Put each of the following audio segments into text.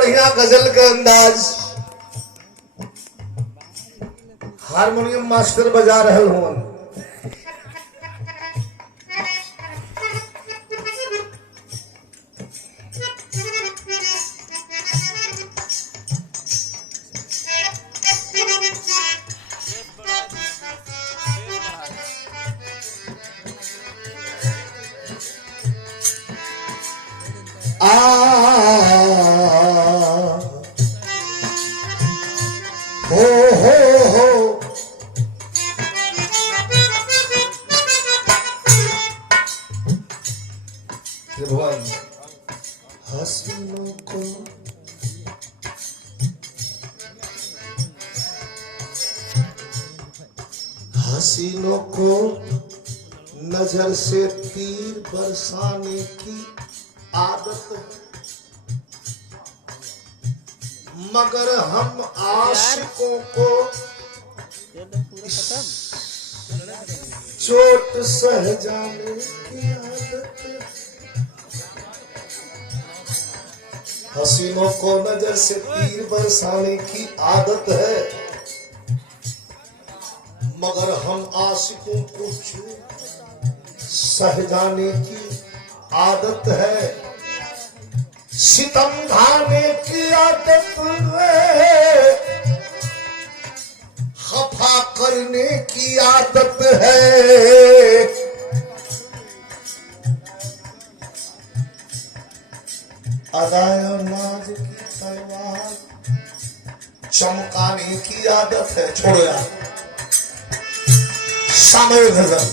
बढ़िया गजल का अंदाज। हारमोनियम मास्टर बजा रहे हो। हो त्रिभुवन हसीनों को नजर से तीर बरसाने की आदत है, मगर हम आशिकों को चोट सह जाने की आदत है। हसीनों को नजर से तीर बरसाने की आदत है, मगर हम आशिकों को चोट सह जाने की आदत है। सितम ढाने की आदत है, खफा करने की आदत है। अदाए और नाज की तलवार चमकाने की आदत है। छोड़ो यार, सामयिक गजल।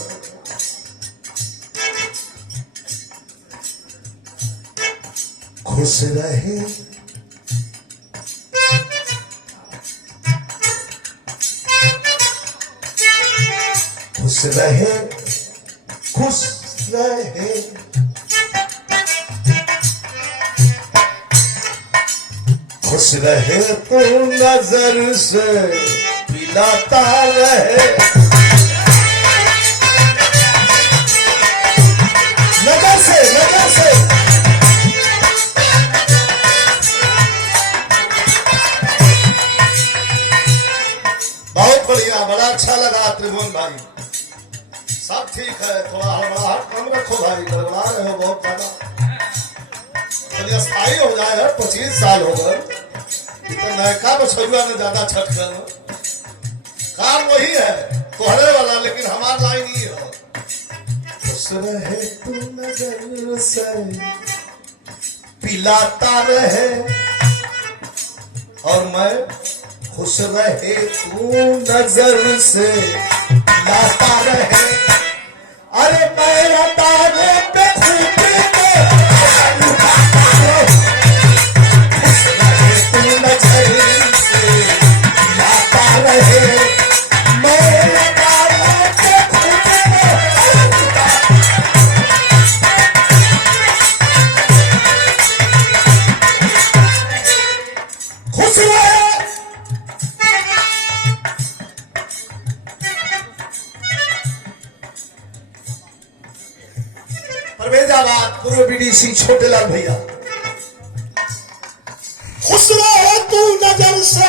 खुश रहे खुश रहे खुश रहे खुश रहे तू नजर से पिलाता रहे। नजर से बहुत बढ़िया, बड़ा अच्छा लगा त्रिभुवन भाई। सब ठीक है, थोड़ा हड़बड़ाहट कम रखो भाई, गड़बड़ा रहे हो बहुत ज्यादा। स्थायी हो जाए, 25 साल हो गए, इतना नयका बछुआ ने ज्यादा छटकर। काम वही है कोहरे वाला, लेकिन हमारा लाइन ही है। खुश रहे तू नजर से पिलाता रहे, और मैं खुश रहे तू नजर से पिलाता रहे। अरे मेरा तारे पे खूटे पूर्व बीडीसी छोटे लाल भैया। खुश रहे तू नजर से